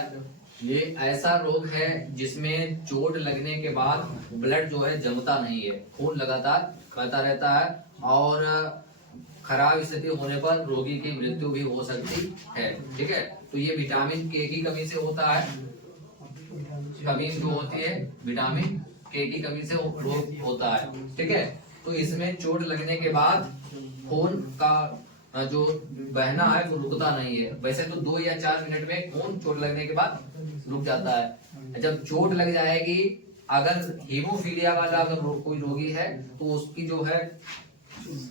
गया। ये ऐसा रोग है जिसमें चोट लगने के बाद ब्लड जो है जमता नहीं है, खून लगातार बहता रहता है और खराब स्थिति होने पर रोगी की मृत्यु भी हो सकती है। ठीक है, तो ये विटामिन के की कमी से होता है। कमी जो होती है विटामिन के की कमी से रोग होता है। ठीक है, तो इसमें चोट लगने के बाद खून का जो बहना है वो रुकता नहीं है। वैसे तो 2 या 4 मिनट में खून चोट लगने के बाद रुक जाता है। जब चोट लग जाएगी, अगर हीमोफीलिया वाला अगर कोई रोगी है तो उसकी जो है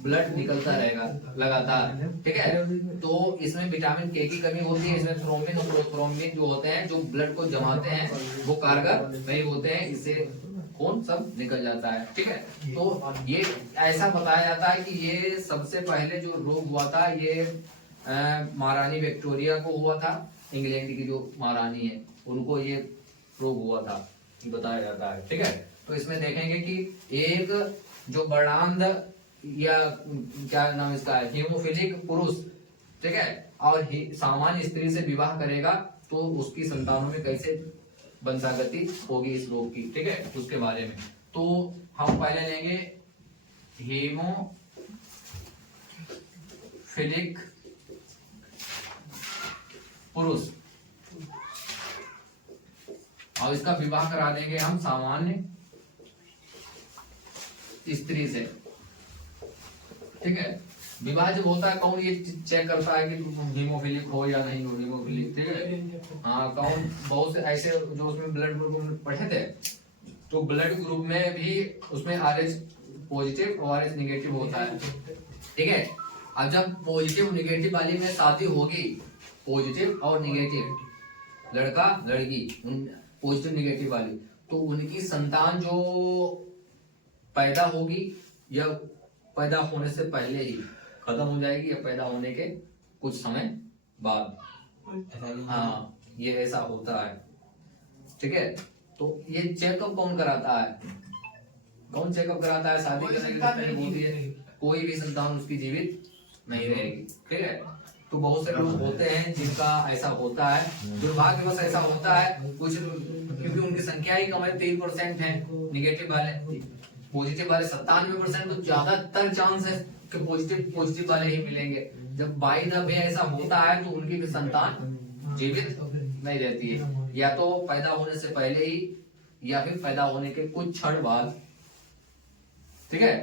ब्लड निकलता रहेगा लगातार। ठीक है, तो इसमें विटामिन के की कमी होती है। इसमें थ्रोम्बिन और प्रोथ्रोम्बिन जो होते हैं जो ब्लड को जमाते हैं वो कारगर नहीं होते हैं, इससे खून सब निकल जाता है। ठीक है, तो ये ऐसा बताया जाता है कि ये सबसे पहले जो रोग हुआ था ये महारानी विक्टोरिया को हुआ था। इंग्लैंड की जो महारानी है उनको ये रोग हुआ था, बताया जाता है। ठीक है, तो इसमें देखेंगे कि एक जो वर्णांध या क्या नाम इसका है, हीमोफिलिक पुरुष, ठीक है, और सामान्य स्त्री से विवाह करेगा तो उसकी संतानों में कैसे वंशागति होगी इस रोग की। ठीक है, उसके बारे में तो हम पहले लेंगे हीमोफिलिक पुरुष और इसका विवाह करा देंगे हम सामान्य स्त्री से। ठीक है, विवाह जब होता है कौन ये चेक करता है कि तुम हीमोफिलिक हो या नहीं हो हीमोफिलिक। ठीक है, हाँ, कौन बहुत से ऐसे जो उसमें ब्लड ग्रुप में पढ़े थे तो ब्लड ग्रुप में भी उसमें RH पॉजिटिव और RH निगेटिव होता है। ठीक है, अब जब पॉजिटिव निगेटिव वाली में शादी होगी, पॉजिटिव और निगेटिव लड़का लड़की पॉजिटिव निगेटिव वाली, तो उनकी संतान जो पैदा होगी या पैदा होने से पहले ही खत्म हो जाएगी या पैदा होने के कुछ समय बाद। हाँ, ये ऐसा होता है। ठीक है, तो ये चेकअप कौन कराता है? कौन चेकअप कराता है? शादी करने के पहले होती है, कोई भी संतान उसकी जीवित नहीं रहेगी। ठीक है, तो बहुत से लोग होते हैं जिनका ऐसा होता है, दुर्भाग्यवश ऐसा होता है कुछ, क्योंकि उनकी संख्या ही कम है, 3% है निगेटिव वाले। पॉजिटिव वाले 97%, तो ज्यादातर चांस है कि पॉजिटिव वाले ही मिलेंगे। जब बाई द वे ऐसा होता है तो उनकी भी संतान जीवित नहीं रहती है, या तो पैदा होने से पहले ही या फिर पैदा होने के कुछ क्षण बाद। ठीक है,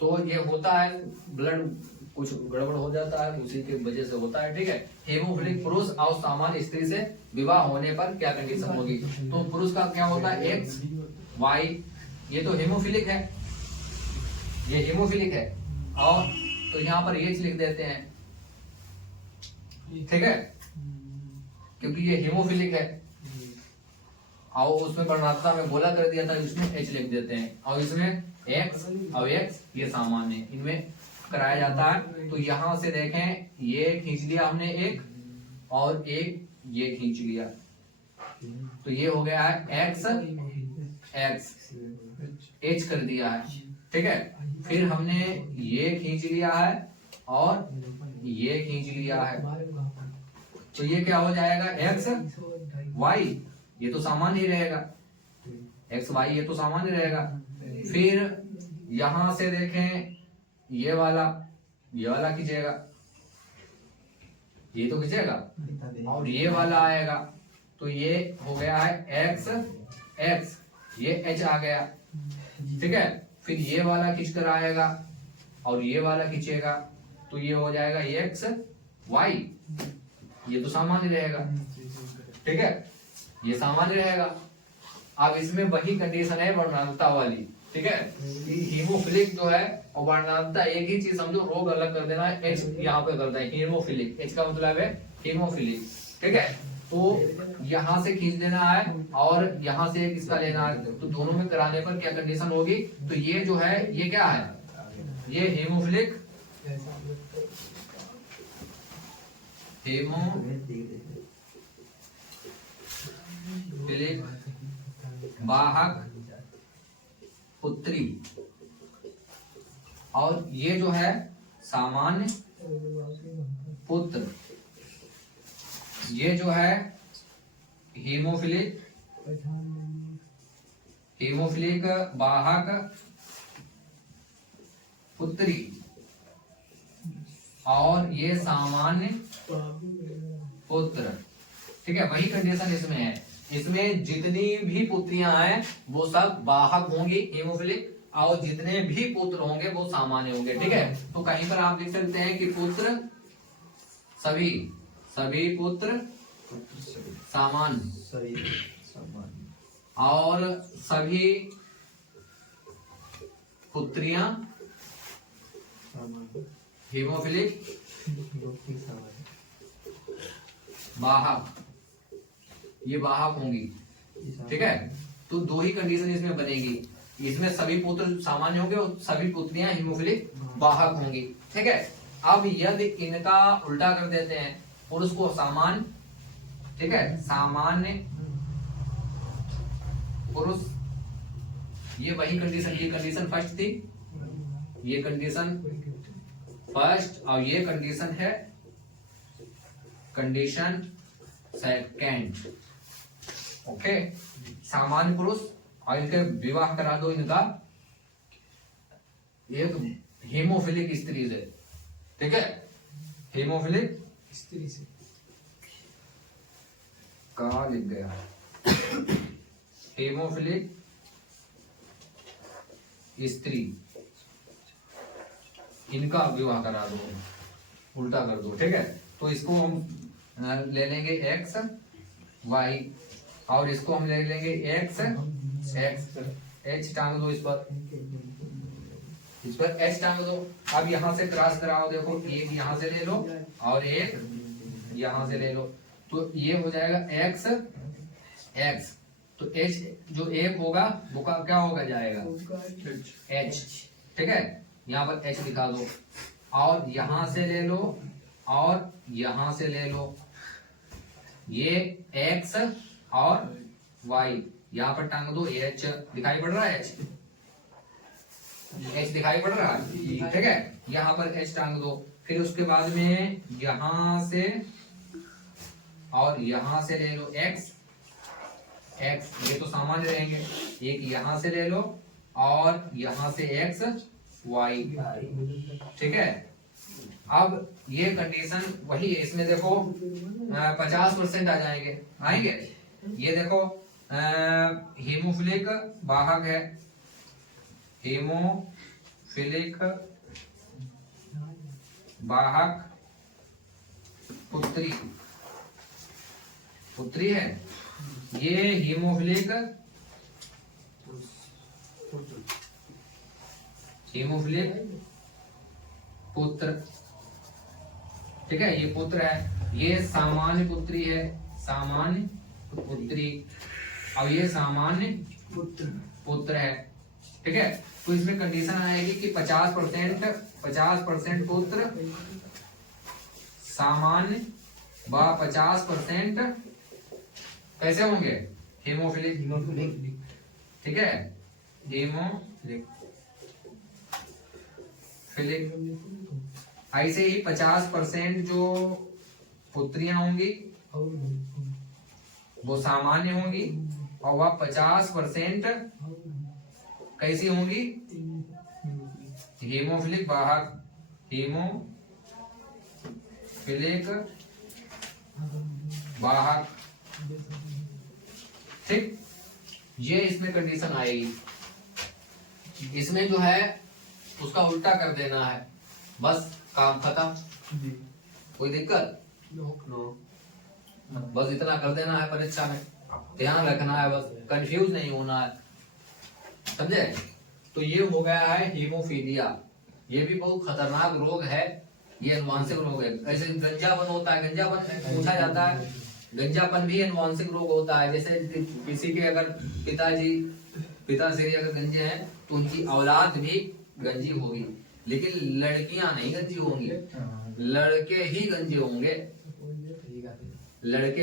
तो ये होता है, ब्लड कुछ गड़बड़ हो जाता है, उसी की वजह से होता है। ठीक है, हीमोफिलिक पुरुष और सामान्य स्त्री से विवाह होने पर क्या कंडीशन होगी? तो पुरुष का क्या होता है XY, ये तो हीमोफिलिक है, ये हीमोफिलिक है, और तो यहाँ पर H लिख देते हैं। ठीक है, क्योंकि ये हीमोफिलिक है और उसमें वर्णात्मकता में गोला कर दिया था, इसमें H लिख देते हैं, और इसमें X और X ये सामान्य इनमें कराया जाता है। तो यहाँ से देखें, ये खींच लिया हमने एक और एक ये खींच लिया, तो ये हो गया है X H कर दिया है। ठीक है, फिर हमने ये खींच लिया है और ये खींच लिया है, तो ये क्या हो जाएगा XY, ये तो सामान्य ही रहेगा, XY ये तो सामान्य रहेगा। फिर यहां से देखें, ये वाला खींचेगा, ये तो खींचेगा, और ये वाला आएगा, तो ये हो गया है X, ये H आ गया। ठीक है, फिर ये वाला खींच कर आएगा और ये वाला खींचेगा, तो ये हो जाएगा XY, ये तो सामान्य रहेगा। ठीक है, ये सामान्य रहेगा। अब इसमें वही कंडीशन है वर्णांतता वाली। ठीक है, हीमोफिलिक जो है और वर्णांतता एक ही चीज समझो, रोग अलग कर देना है। H यहाँ पे करता है हीमोफिलिक, H का मतलब है हीमोफिलिक। ठीक है, तो यहाँ से खींच देना है और यहाँ से एक इसका लेना है, तो दोनों में कराने पर क्या कंडीशन होगी? तो ये जो है ये क्या है, ये हीमोफिलिक वाहक पुत्री, और ये जो है सामान्य पुत्र, ये जो है हीमोफिलिक वाहक पुत्री और ये सामान्य पुत्र। ठीक है, वही कंडीशन इसमें है। इसमें जितनी भी पुत्रियां हैं वो सब वाहक होंगी हीमोफिलिक, और जितने भी पुत्र होंगे वो सामान्य होंगे। ठीक है, तो कहीं पर आप लिख सकते हैं कि पुत्र सभी पुत्र सामान्य और सभी पुत्रियां हीमोफिलिक वाहक, ये वाहक होंगी। ठीक है, तो दो ही कंडीशन इसमें बनेगी, इसमें सभी पुत्र सामान्य होंगे और सभी पुत्रियां हीमोफिलिक वाहक होंगी। ठीक है, अब यदि इनका उल्टा कर देते हैं, पुरुष को सामान्य, ठीक है, सामान्य पुरुष, ये वही कंडीशन, ये कंडीशन फर्स्ट थी, ये कंडीशन फर्स्ट, और ये कंडीशन है कंडीशन सेकेंड। ओके, सामान्य पुरुष और इनके विवाह करा दो इनका एक हीमोफिलिक स्त्री से। ठीक है, हीमोफिलिक स्त्री से कहा लिख गया, हीमोफिलिक स्त्री, इनका विवाह करा दो, उल्टा कर दो। ठीक है, तो इसको हम ले लेंगे एक्स वाई और इसको हम ले लेंगे एक्स एक्स, एच टांग दो इस पर एच टांग दो। अब यहां से क्रॉस कराओ, देखो एक यहां से ले लो और एक यहां से ले लो, तो ये हो जाएगा एक्स एक्स, तो एच जो एक होगा वो का क्या होगा जाएगा एच। ठीक है, यहाँ पर एच दिखा दो और यहां से ले लो और यहां से ले लो, ये एक्स और वाई यहाँ पर टांग दो, एच दिखाई पड़ रहा है, एच दिखाई पड़ रहा है। ठीक है, यहाँ पर एच टांग दो, फिर उसके बाद में यहां से और यहां से ले लो एक्स एक्स, ये तो सामान्य रहेंगे, एक यहां से ले लो और यहां से एक्स वाई। ठीक है, अब ये कंडीशन वही है, इसमें देखो 50% आ जाएंगे, आएंगे। ये देखो हीमोफिलिक वाहक है, हीमोफिलिक वाहक पुत्री पुत्री है, ये हीमोफिलिक पुत्र। ठीक है, ये पुत्र है, ये सामान्य पुत्री है, सामान्य पुत्री, और ये सामान्य पुत्र है। ठीक है, तो इसमें कंडीशन आएगी कि 50% पुत्र सामान्य व 50% कैसे होंगे हीमोफिलिक। ठीक है, हीमोफिलिक, ऐसे ही 50% जो पुत्रियां होंगी वो सामान्य होंगी और वह 50% कैसी होंगी हीमोफिलिक वाहक, हीमोफिलिक वाहक। ठीक, ये इसमें कंडीशन आएगी, इसमें जो है उसका उल्टा कर देना है, बस काम खत्म। कोई दिक्कत? बस इतना कर देना है, परीक्षा में ध्यान रखना है, बस कंफ्यूज नहीं होना है, समझे। तो ये हो गया है हीमोफीलिया, ये भी बहुत खतरनाक रोग है, ये अनुवांशिक रोग है। ऐसे गंजापन होता है, गंजापन पूछा जाता है, गंजापन भी अनुवांशिक रोग होता है। जैसे किसी के अगर पिताश्री अगर गंजे हैं तो उनकी औलाद भी गंजी होगी, लेकिन लड़कियां नहीं गंजी होंगी, लड़के ही गंजे होंगे, लड़के